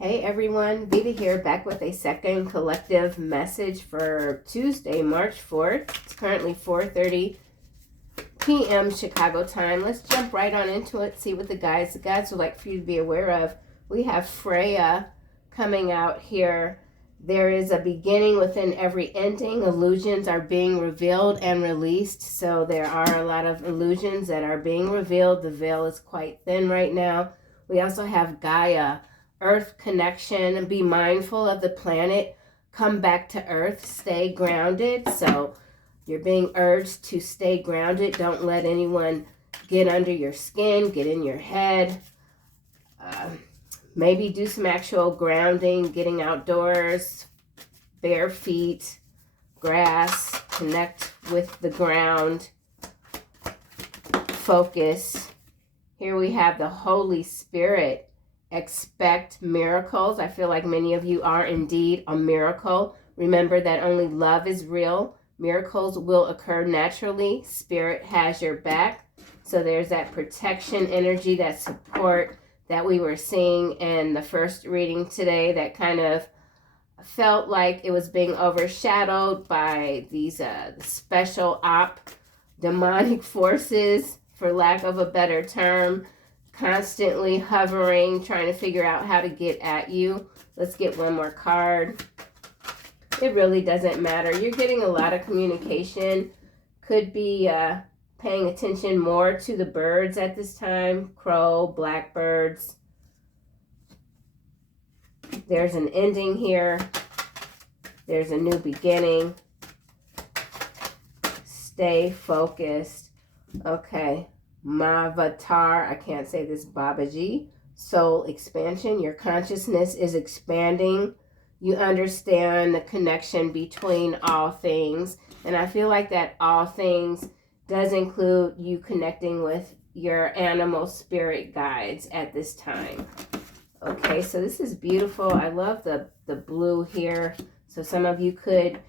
Hey everyone, Veda here, back with a second collective message for Tuesday, March 4th. It's currently 4:30 p.m. Chicago time. Let's jump right on into it, see what the guides would like for you to be aware of. We have Freya coming out here. There is a beginning within every ending. Illusions are being revealed and released. So there are a lot of illusions that are being revealed. The veil is quite thin right now. We also have Gaia, Earth connection. Be mindful of the planet. Come back to Earth. Stay grounded. So you're being urged to stay grounded. Don't let anyone get under your skin, get in your head. Maybe do some actual grounding, getting outdoors, bare feet, grass, connect with the ground, focus. Here we have the Holy Spirit. Expect miracles. I feel like many of you are indeed a miracle. Remember that only love is real. Miracles will occur naturally. Spirit has your back. So there's that protection energy, that support that we were seeing in the first reading today that kind of felt like it was being overshadowed by these special demonic forces, for lack of a better term, constantly hovering, trying to figure out how to get at you. Let's get one more card. It really doesn't matter. You're getting a lot of communication. Could be paying attention more to the birds at this time. Crow, blackbirds. There's an ending here. There's a new beginning. Stay focused. Okay. Mavatar, I can't say this, Babaji. Soul expansion. Your consciousness is expanding. You understand the connection between all things. And I feel like that all things does include you connecting with your animal spirit guides at this time. Okay, so this is beautiful. I love the blue here. So some of you could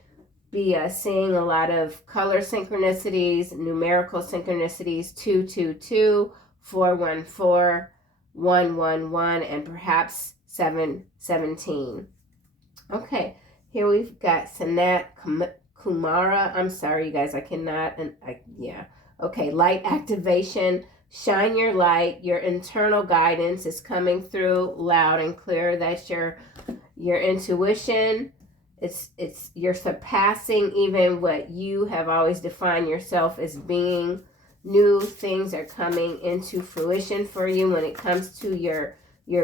be seeing a lot of color synchronicities, numerical synchronicities, 222, 414, 111, and perhaps 717. Okay, here we've got Sanat Kumara. I'm sorry, you guys, I cannot. Okay, light activation. Shine your light. Your internal guidance is coming through loud and clear. That's your intuition. You're surpassing even what you have always defined yourself as being. New things are coming into fruition for you when it comes to your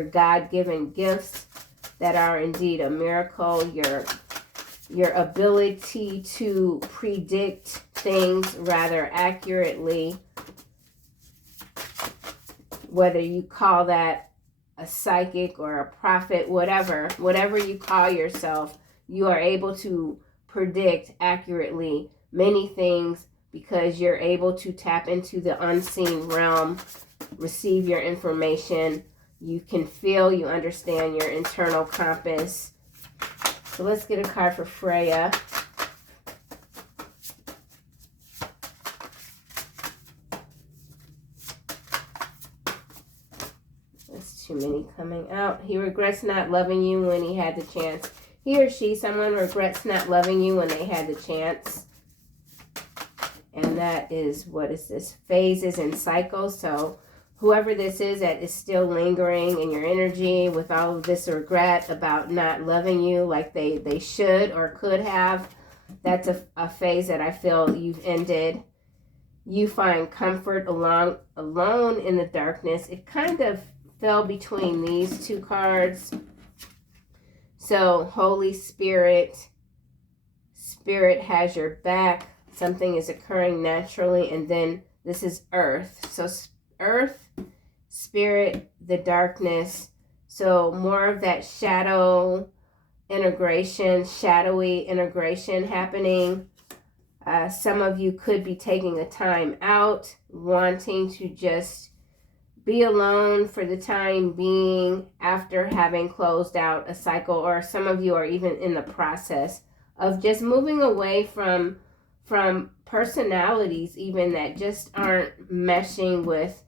God-given gifts that are indeed a miracle. Your ability to predict things rather accurately, whether you call that a psychic or a prophet, whatever you call yourself, you are able to predict accurately many things because you're able to tap into the unseen realm, receive your information. You can feel, you understand your internal compass. So let's get a card for Freya. That's too many coming out. He regrets not loving you when he had the chance. He or she, someone regrets not loving you when they had the chance. And that is, what is this? Phases and cycles. So whoever this is that is still lingering in your energy with all of this regret about not loving you like they should or could have, that's a phase that I feel you've ended. You find comfort alone in the darkness. It kind of fell between these two cards. So Holy Spirit, Spirit has your back. Something is occurring naturally. And then this is Earth. So Earth, Spirit, the darkness. So more of that shadowy integration happening. Some of you could be taking a time out, wanting to just be alone for the time being after having closed out a cycle, or some of you are even in the process of just moving away from personalities even that just aren't meshing with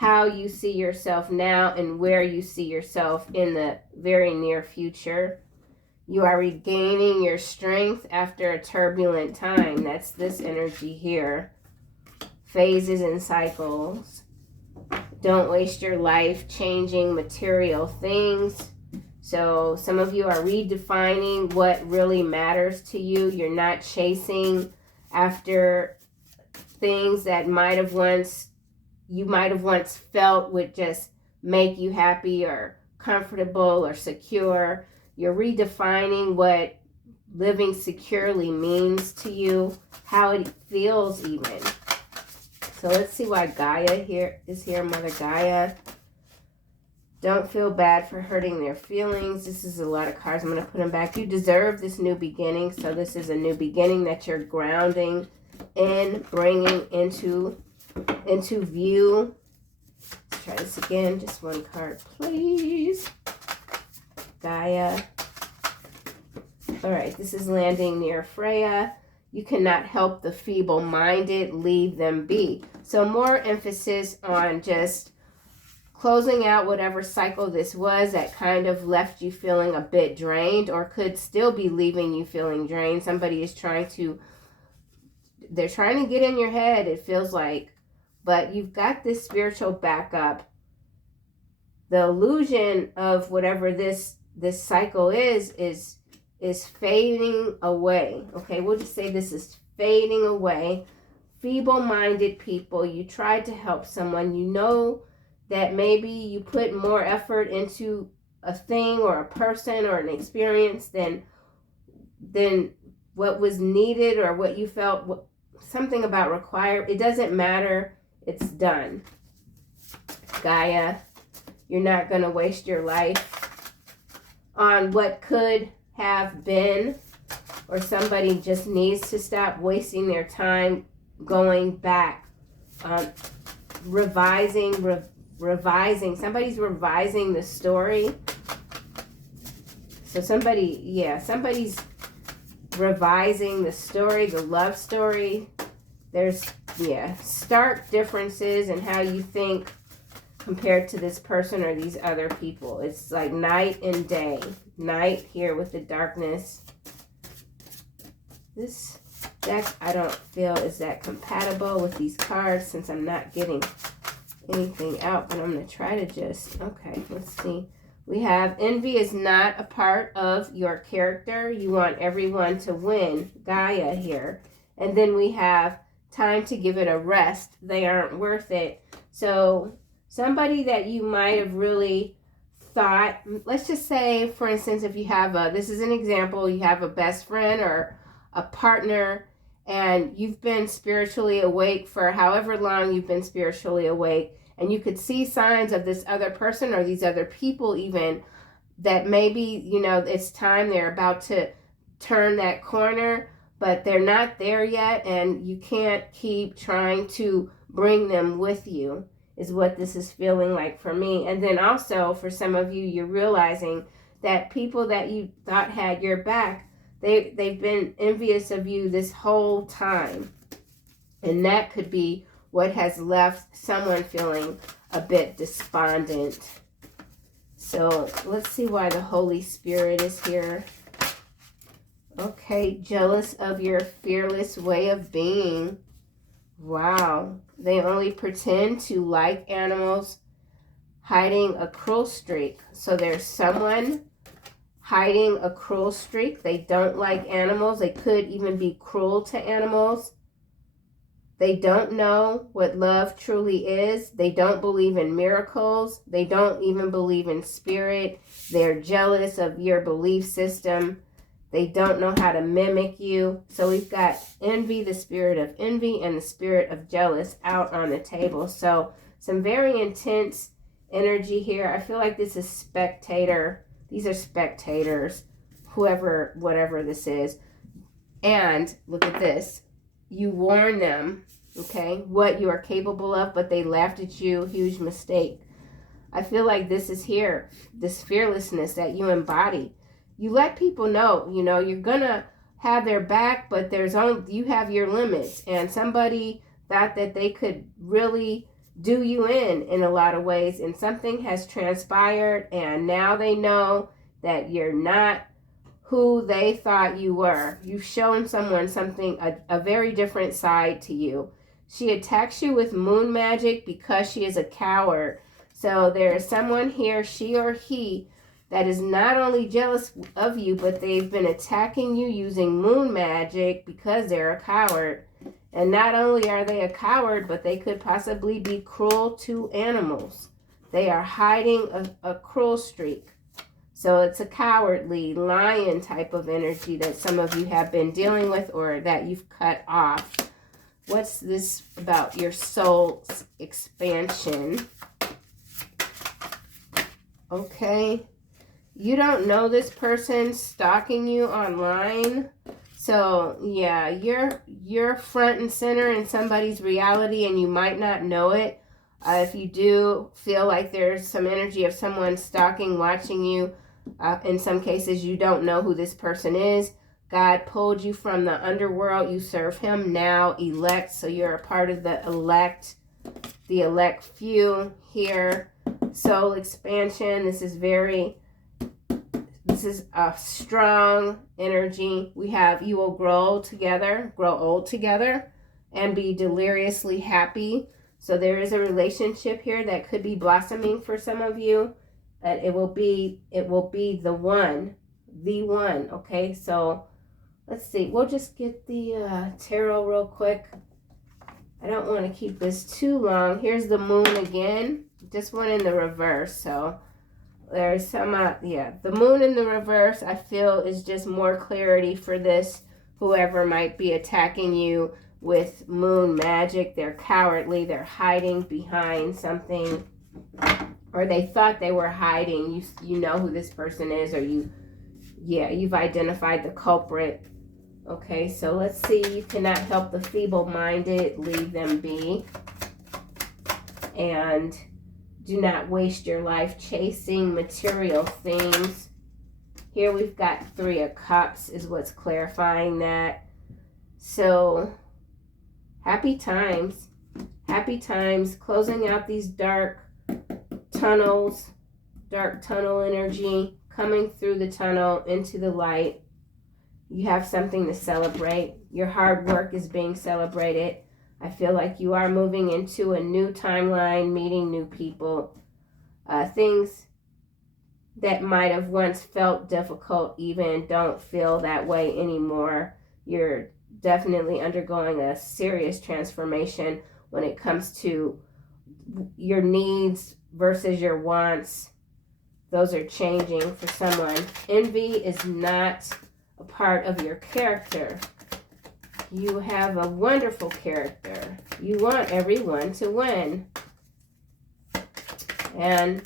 how you see yourself now and where you see yourself in the very near future. You are regaining your strength after a turbulent time. That's this energy here. Phases and cycles. Don't waste your life changing material things. So some of you are redefining what really matters to you. You're not chasing after things that you might have once felt would just make you happy or comfortable or secure. You're redefining what living securely means to you, how it feels even. So let's see why Gaia is here, Mother Gaia. Don't feel bad for hurting their feelings. This is a lot of cards. I'm going to put them back. You deserve this new beginning. So this is a new beginning that you're grounding in, bringing into view. Let's try this again. Just one card, please. Gaia. All right, this is landing near Freya. You cannot help the feeble-minded. Leave them be. So more emphasis on just closing out whatever cycle this was that kind of left you feeling a bit drained or could still be leaving you feeling drained. Somebody is they're trying to get in your head, it feels like, but you've got this spiritual backup. The illusion of whatever this cycle is fading away. Okay, we'll just say this is fading away. Feeble-minded people, you tried to help someone, you know that maybe you put more effort into a thing or a person or an experience than what was needed or what you felt, something about required. It doesn't matter. It's done. Gaia, you're not going to waste your life on what could have been, or somebody just needs to stop wasting their time going back, revising. Somebody's revising the story. So somebody's revising the story, the love story. There's stark differences in how you think compared to this person or these other people. It's like night and day. Night here with the darkness. This deck I don't feel is that compatible with these cards since I'm not getting anything out, but I'm going to try to okay, let's see. We have envy is not a part of your character. You want everyone to win, Gaia here. And then we have time to give it a rest. They aren't worth it. So somebody that you might have really thought, let's just say, for instance, if you have this is an example, you have a best friend or a partner and you've been spiritually awake for however long you've been spiritually awake, and you could see signs of this other person or these other people even that maybe, it's time, they're about to turn that corner, but they're not there yet, and you can't keep trying to bring them with you, is what this is feeling like for me. And then also for some of you, you're realizing that people that you thought had your back, they've been envious of you this whole time. And that could be what has left someone feeling a bit despondent. So let's see why the Holy Spirit is here. Okay, jealous of your fearless way of being. Wow. They only pretend to like animals, hiding a cruel streak. So there's someone hiding a cruel streak. They don't like animals. They could even be cruel to animals. They don't know what love truly is. They don't believe in miracles. They don't even believe in spirit. They're jealous of your belief system. They don't know how to mimic you. So we've got envy, the spirit of envy, and the spirit of jealous out on the table. So some very intense energy here. I feel like this is spectator. These are spectators, whatever this is. And look at this. You warn them, okay, what you are capable of, but they laughed at you. Huge mistake. I feel like this is here, this fearlessness that you embody. You let people know, you're going to have their back, but you have your limits. And somebody thought that they could really do you in a lot of ways, and something has transpired, and now they know that you're not who they thought you were. You've shown someone something, a very different side to you. She attacks you with moon magic because she is a coward. So there is someone here, she or he, that is not only jealous of you, but they've been attacking you using moon magic because they're a coward. And not only are they a coward, but they could possibly be cruel to animals. They are hiding a cruel streak. So it's a cowardly lion type of energy that some of you have been dealing with or that you've cut off. What's this about your soul's expansion? Okay. You don't know this person stalking you online. So yeah, you're front and center in somebody's reality and you might not know it. If you do feel like there's some energy of someone stalking, watching you, in some cases you don't know who this person is. God pulled you from the underworld. You serve him now, elect. So you're a part of the elect few here. Soul expansion. This is a strong energy. We have you will grow old together, and be deliriously happy. So there is a relationship here that could be blossoming for some of you. And it will be the one. Okay, so let's see. We'll just get the tarot real quick. I don't want to keep this too long. Here's the moon again. Just one in the reverse. So there's some, the moon in the reverse, I feel, is just more clarity for this. Whoever might be attacking you with moon magic. They're cowardly. They're hiding behind something. Or they thought they were hiding. You know who this person is, or you've identified the culprit. Okay, so let's see. You cannot help the feeble-minded. Leave them be. And do not waste your life chasing material things. Here we've got 3 of Cups is what's clarifying that. So, happy times. Happy times. Closing out these dark tunnel energy, coming through the tunnel into the light. You have something to celebrate. Your hard work is being celebrated. I feel like you are moving into a new timeline, meeting new people. Things that might have once felt difficult even don't feel that way anymore. You're definitely undergoing a serious transformation when it comes to your needs versus your wants. Those are changing for someone. Envy is not a part of your character. You have a wonderful character. You want everyone to win. And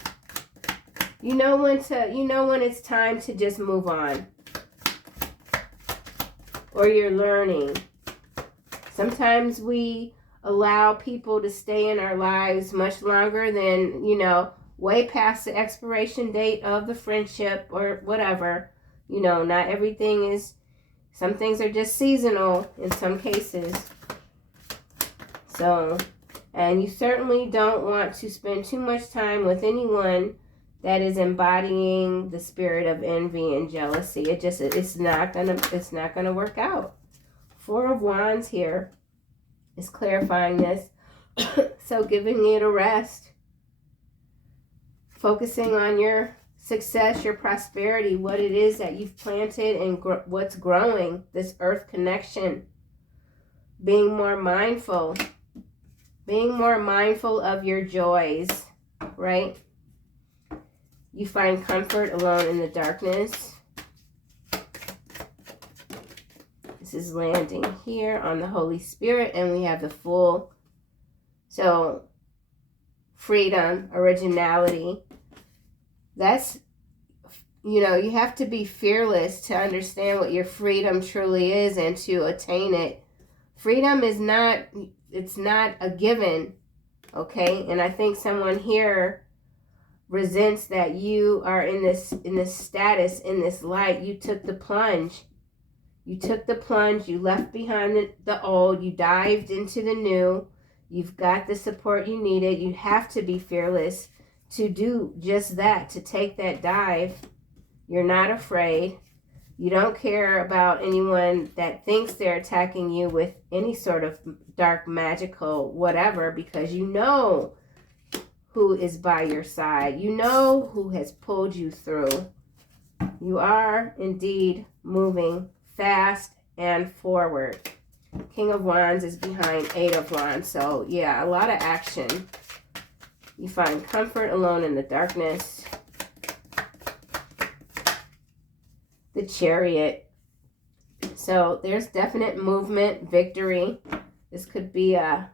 you know when it's time to just move on. Or you're learning. Sometimes we allow people to stay in our lives much longer than, way past the expiration date of the friendship or whatever. Not everything is, some things are just seasonal in some cases. So, and you certainly don't want to spend too much time with anyone that is embodying the spirit of envy and jealousy. It's not gonna work out. 4 of Wands here is clarifying this. So giving it a rest. Focusing on your success, your prosperity, what it is that you've planted and what's growing, this earth connection. Being more mindful of your joys, right? You find comfort alone in the darkness. This is landing here on the Holy Spirit, and we have the Fool. So, freedom, originality. That's, you have to be fearless to understand what your freedom truly is and to attain it. Freedom is not a given, okay? And I think someone here resents that you are in this status, in this light. You took the plunge. You left behind the old, you dived into the new. You've got the support you needed. You have to be fearless to do just that, to take that dive. You're not afraid. You don't care about anyone that thinks they're attacking you with any sort of dark, magical, whatever, because you know who is by your side. You know who has pulled you through. You are indeed moving fast and forward. King of Wands is behind Eight of Wands. So, yeah, a lot of action. You find comfort alone in the darkness. The Chariot. So, there's definite movement, victory. This could be a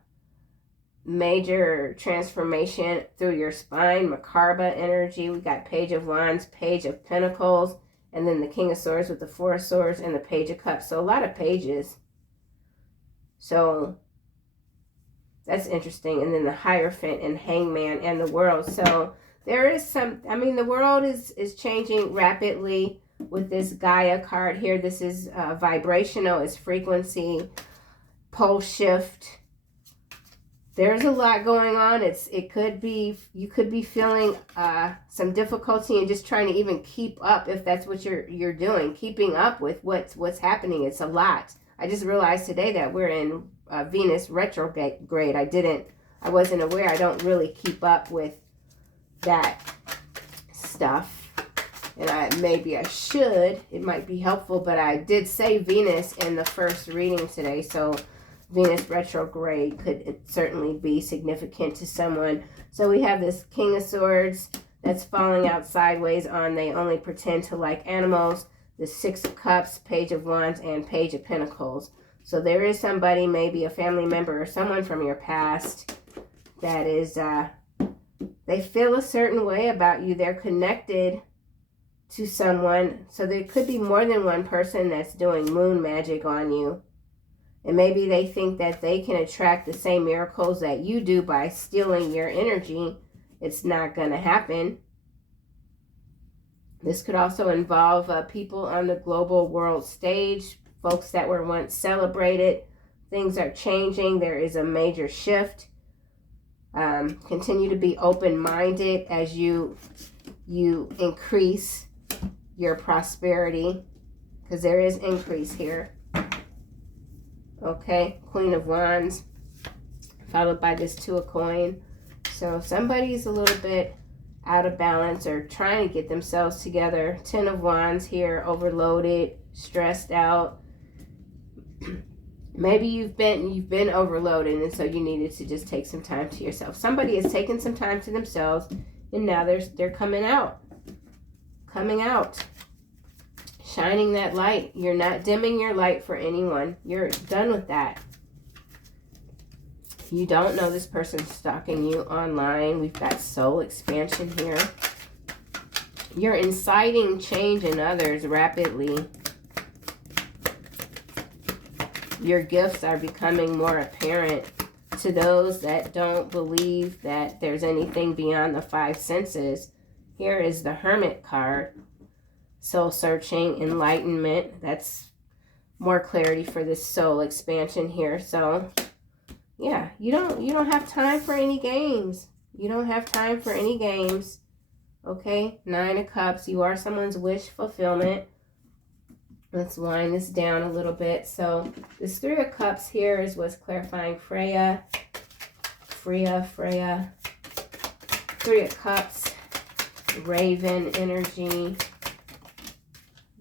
major transformation through your spine. Macarba energy. We got Page of Wands, Page of Pentacles, and then the King of Swords with the Four of Swords and the Page of Cups. So, a lot of pages. So that's interesting. And then the Hierophant and Hangman and the World. So there is some, I mean, the world is changing rapidly with this Gaia card here. This is vibrational, it's frequency, pole shift. There's a lot going on. It could be, you could be feeling some difficulty in just trying to even keep up, if that's what you're doing, keeping up with what's happening. It's a lot. I just realized today that we're in Venus retrograde. I wasn't aware. I don't really keep up with that stuff. And maybe I should. It might be helpful, but I did say Venus in the first reading today. So Venus retrograde could certainly be significant to someone. So we have this King of Swords that's falling out sideways on They Only Pretend to Like Animals. The Six of Cups, Page of Wands, and Page of Pentacles. So there is somebody, maybe a family member or someone from your past that is, they feel a certain way about you. They're connected to someone. So there could be more than one person that's doing moon magic on you. And maybe they think that they can attract the same miracles that you do by stealing your energy. It's not going to happen. This could also involve people on the global world stage, folks that were once celebrated. Things are changing. There is a major shift. Continue to be open-minded as you increase your prosperity, because there is increase here. Okay, Queen of Wands, followed by this Two of Coins. So somebody's a little bit out of balance or trying to get themselves together. Ten of Wands here, overloaded, stressed out. Maybe you've been overloaded, and so you needed to just take some time to yourself. Somebody is taking some time to themselves, and now they're coming out, shining that light. You're not dimming your light for anyone. You're done with that. You don't know this person's stalking you online. We've got soul expansion here. You're inciting change in others rapidly. Your gifts are becoming more apparent to those that don't believe that there's anything beyond the five senses. Here is the Hermit card. Soul searching, enlightenment. That's more clarity for this soul expansion here. So yeah, you don't have time for any games. You don't have time for any games. Okay, Nine of Cups. You are someone's wish fulfillment. Let's wind this down a little bit. So this Three of Cups here is what's clarifying Freya. Three of Cups. Raven energy.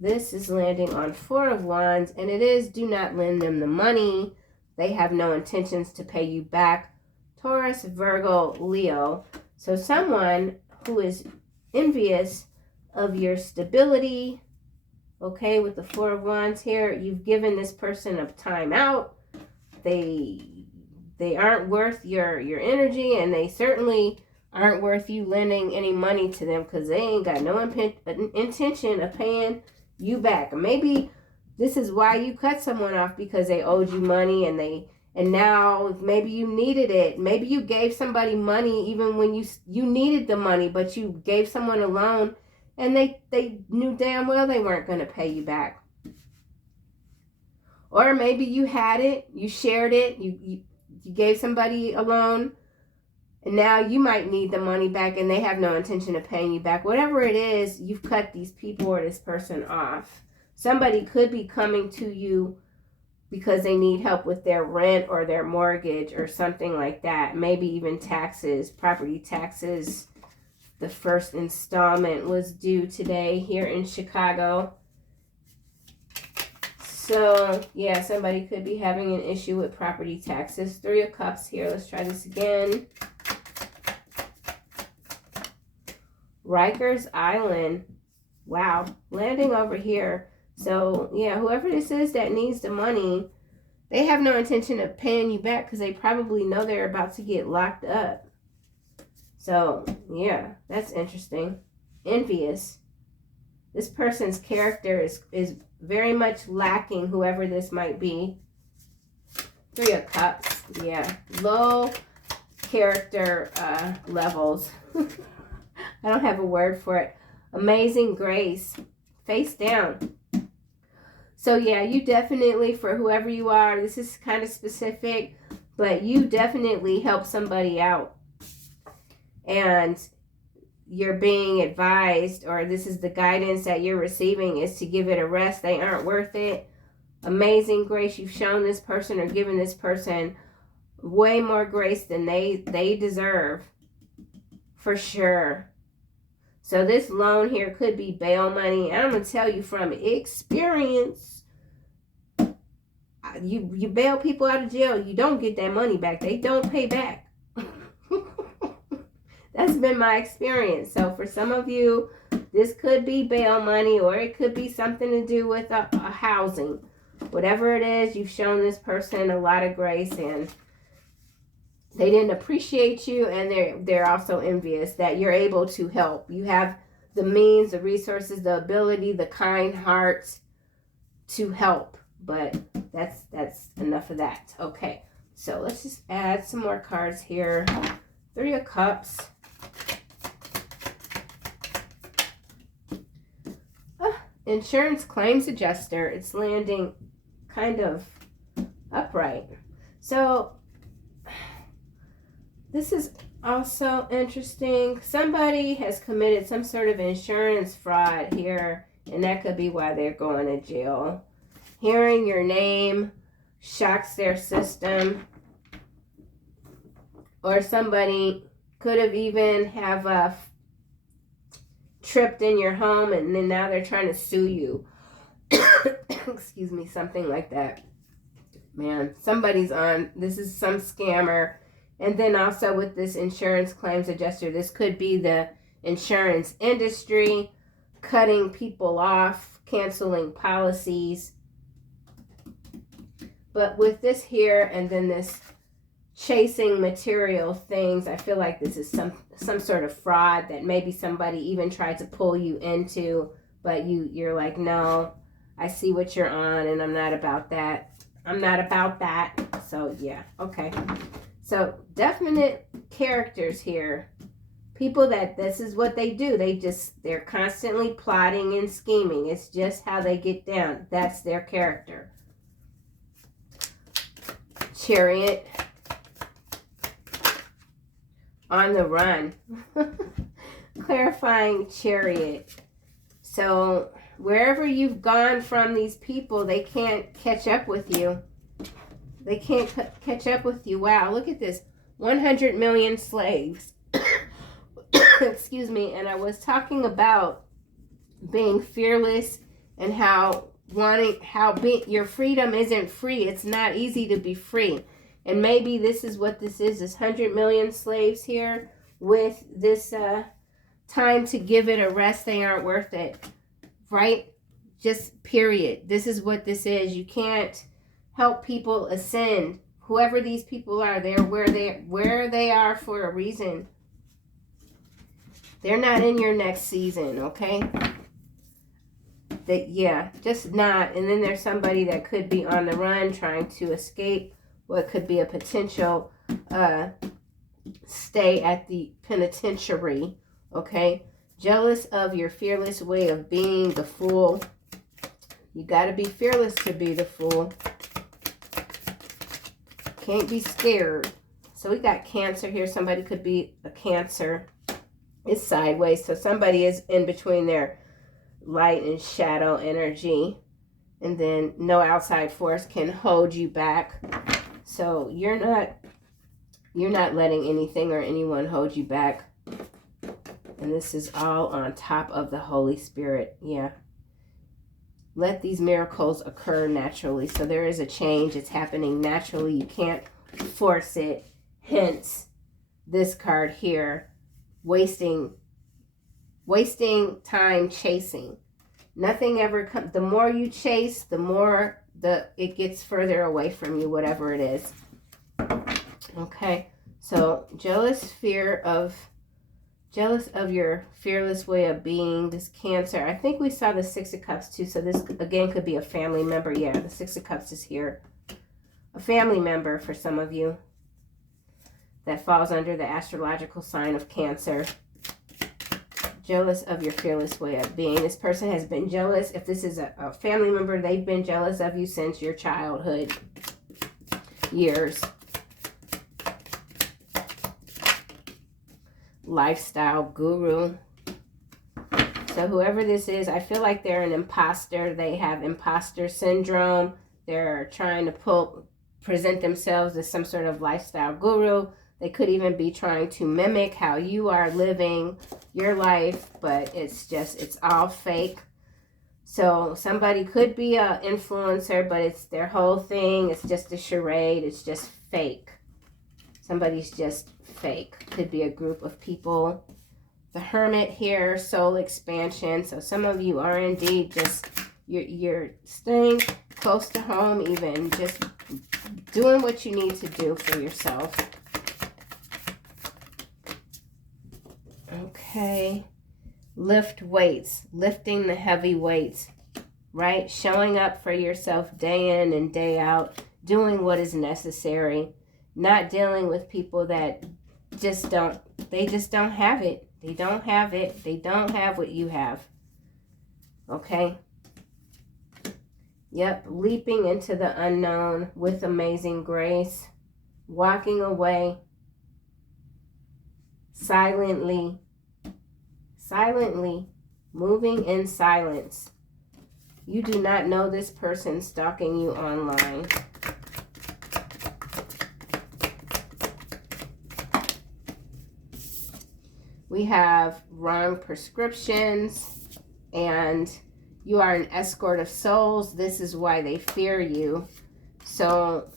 This is landing on Four of Wands, and it is do not lend them the money. They have no intentions to pay you back. Taurus, Virgo, Leo. So someone who is envious of your stability. Okay, with the Four of Wands here, you've given this person a time out. They aren't worth your energy, and they certainly aren't worth you lending any money to them, because they ain't got no intention of paying you back. Maybe this is why you cut someone off, because they owed you money, and now maybe you needed it. Maybe you gave somebody money even when you needed the money, but you gave someone a loan, and they knew damn well they weren't going to pay you back. Or maybe you had it, you shared it, you gave somebody a loan, and now you might need the money back and they have no intention of paying you back. Whatever it is, you've cut these people or this person off. Somebody could be coming to you because they need help with their rent or their mortgage or something like that. Maybe even taxes, property taxes. The first installment was due today here in Chicago. So, yeah, somebody could be having an issue with property taxes. 3 of Cups here. Let's try this again. Rikers Island. Wow. Landing over here. So, yeah, whoever this is that needs the money, they have no intention of paying you back because they probably know they're about to get locked up. So, yeah, that's interesting. Envious. This person's character is very much lacking, whoever this might be. 3 of Cups. Yeah, low character levels. I don't have a word for it. Amazing grace. Face down. So, yeah, you definitely, for whoever you are, this is kind of specific, but you definitely help somebody out. And you're being advised, or this is the guidance that you're receiving, is to give it a rest. They aren't worth it. Amazing grace. You've shown this person or given this person way more grace than they deserve. For sure. So this loan here could be bail money. And I'm going to tell you from experience, you bail people out of jail, you don't get that money back. They don't pay back. That's been my experience. So for some of you, this could be bail money, or it could be something to do with a housing. Whatever it is, you've shown this person a lot of grace, and they didn't appreciate you, and they're also envious that you're able to help. You have the means, the resources, the ability, the kind heart to help. But that's enough of that. Okay, so let's just add some more cards here. 3 of Cups. Insurance claims adjuster. It's landing kind of upright. So this is also interesting. Somebody has committed some sort of insurance fraud here, and that could be why they're going to jail. Hearing your name shocks their system. Or somebody could have even have tripped in your home, and then now they're trying to sue you. Excuse me, something like that. Man, somebody's on. This is some scammer. And then also with this insurance claims adjuster, this could be the insurance industry cutting people off, canceling policies. But with this here and then this chasing material things, I feel like this is some sort of fraud that maybe somebody even tried to pull you into, but you're like, no, I see what you're on, and I'm not about that. I'm not about that. So yeah, okay. So definite characters here. People that this is what they do. They're constantly plotting and scheming. It's just how they get down. That's their character. Chariot. On the run. Clarifying Chariot. So wherever you've gone from these people, they can't catch up with you. They can't catch up with you. Wow, look at this. 100 million slaves. Excuse me. And I was talking about being fearless and how your freedom isn't free. It's not easy to be free. And maybe this is what this is 100 million slaves here with this time to give it a rest. They aren't worth it. Right? Just period. This is what this is. You can't help people ascend. Whoever these people are, they're where they are for a reason. They're not in your next season, okay? Yeah, just not. And then there's somebody that could be on the run trying to escape what could be a potential stay at the penitentiary, okay? Jealous of your fearless way of being, the fool. You got to be fearless to be the fool. Can't be scared. So we got Cancer here. Somebody could be a Cancer. It's sideways. So somebody is in between their light and shadow energy. And then no outside force can hold you back. So you're not letting anything or anyone hold you back. And this is all on top of the Holy Spirit. Yeah. Let these miracles occur naturally. So there is a change. It's happening naturally. You can't force it. Hence, this card here, wasting time chasing. Nothing ever comes. The more you chase, the more it gets further away from you, whatever it is. Okay. So jealous of your fearless way of being, this Cancer. I think we saw the Six of Cups too. So this, again, could be a family member. Yeah, the Six of Cups is here. A family member for some of you that falls under the astrological sign of Cancer. Jealous of your fearless way of being. This person has been jealous. If this is a family member, they've been jealous of you since your childhood years. Lifestyle guru. So whoever this is, I feel like they're an imposter. They have imposter syndrome. They're trying to present themselves as some sort of lifestyle guru. They could even be trying to mimic how you are living your life, but it's all fake. So somebody could be an influencer, but it's their whole thing. It's just a charade. It's just fake. Somebody's just fake. Could be a group of people. The Hermit here, soul expansion. So some of you are indeed just, you're staying close to home, even just doing what you need to do for yourself. Okay. Lift weights, lifting the heavy weights, right? Showing up for yourself day in and day out, doing what is necessary, not dealing with people that just don't have it. They don't have it. They don't have what you have. Okay? Yep, leaping into the unknown with amazing grace, walking away silently, moving in silence. You do not know this person stalking you online. We have wrong prescriptions, and you are an escort of souls. This is why they fear you. So,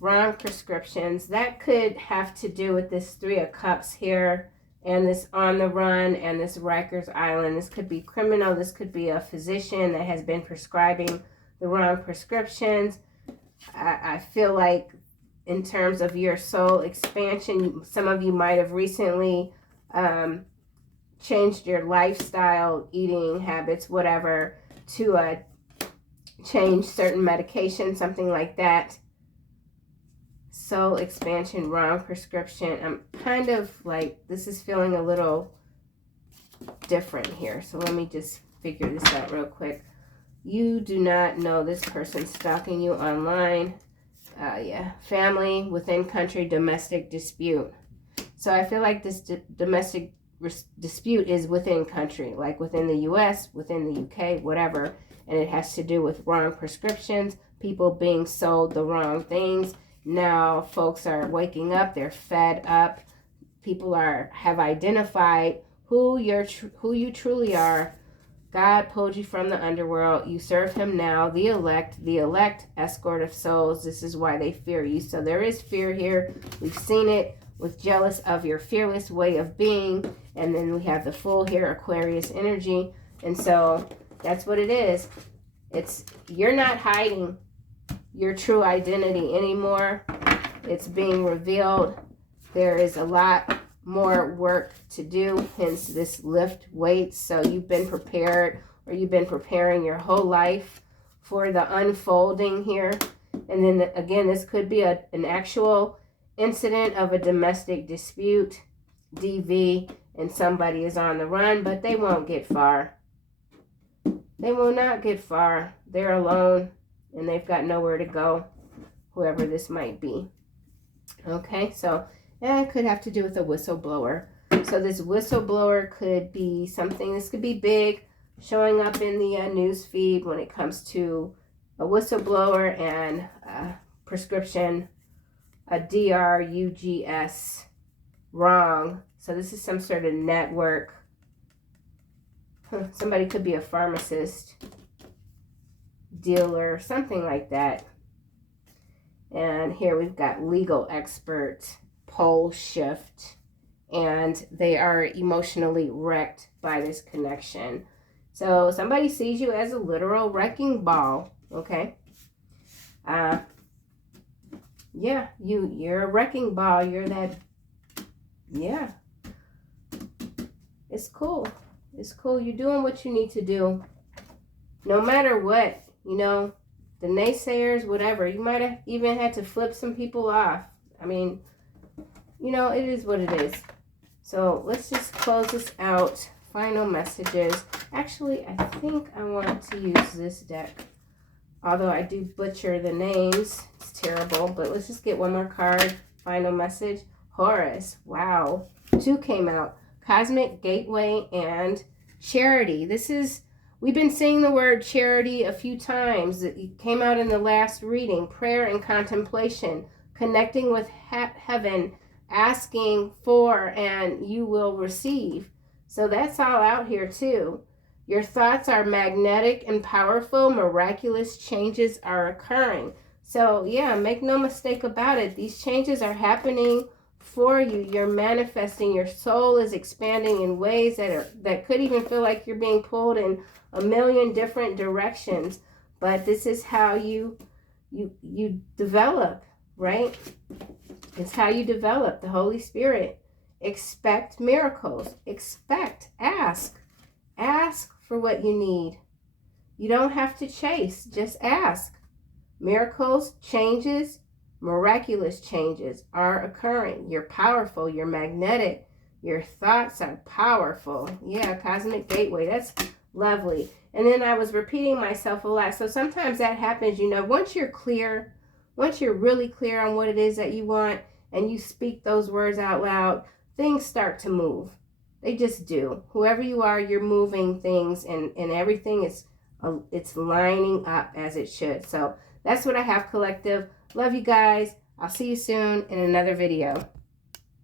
wrong prescriptions. That could have to do with this Three of Cups here, and this on the run, and this Rikers Island. This could be criminal. This could be a physician that has been prescribing the wrong prescriptions. I feel like in terms of your soul expansion, some of you might have recently changed your lifestyle, eating habits, whatever, to change certain medication, something like that. Soul expansion, wrong prescription. I'm kind of like, this is feeling a little different here. So let me just figure this out real quick. You do not know this person stalking you online. Yeah, family, within country, domestic dispute. So I feel like this domestic dispute is within country, like within the U.S., within the U.K., whatever. And it has to do with wrong prescriptions, people being sold the wrong things. Now folks are waking up, they're fed up. People have identified who you truly are. God pulled you from the underworld. You serve him now, the elect, escort of souls. This is why they fear you. So there is fear here. We've seen it with jealous of your fearless way of being. And then we have the Fool here, Aquarius energy. And so that's what it is. You're not hiding your true identity anymore. It's being revealed. There is a lot more work to do, hence this lift weights. So you've been prepared, or you've been preparing your whole life for the unfolding here. And then again, this could be an actual incident of a domestic dispute, DV, and somebody is on the run, but they won't get far. They will not get far. They're alone and they've got nowhere to go. whoever this might be. Okay, so it could have to do with a whistleblower. So this whistleblower could be something, this could be big, showing up in the news feed when it comes to a whistleblower and prescription, a DRUGS, wrong. So this is some sort of network. Somebody could be a pharmacist, dealer, something like that. And here we've got legal expert, pole shift, and they are emotionally wrecked by this connection. So somebody sees you as a literal wrecking ball, okay? Yeah, you're a wrecking ball. You're that, yeah. It's cool. It's cool. You're doing what you need to do. No matter what, you know, the naysayers, whatever. You might have even had to flip some people off. I mean, you know, it is what it is. So let's just close this out. Final messages. Actually, I think I want to use this deck. Although I do butcher the names. It's terrible. But let's just get one more card. Final message. Horus. Wow. 2 came out. Cosmic Gateway and Charity. This is, we've been saying the word charity a few times. It came out in the last reading. Prayer and contemplation. Connecting with heaven. Asking for and you will receive. So that's all out here too. Your thoughts are magnetic and powerful. Miraculous changes are occurring. So yeah, make no mistake about it. These changes are happening for you. You're manifesting. Your soul is expanding in ways that could even feel like you're being pulled in a million different directions. But this is how you develop, right? It's how you develop the Holy Spirit. Expect miracles. Expect. Ask. Ask for what you need. You don't have to chase. Just ask. Miracles, changes, miraculous changes are occurring. You're powerful. You're magnetic. Your thoughts are powerful. Yeah, Cosmic Gateway. That's lovely. And then I was repeating myself a lot. So sometimes that happens, you know, once you're clear, once you're really clear on what it is that you want and you speak those words out loud, things start to move. They just do. Whoever you are, you're moving things and everything is, it's lining up as it should. So that's what I have, collective. Love you guys. I'll see you soon in another video.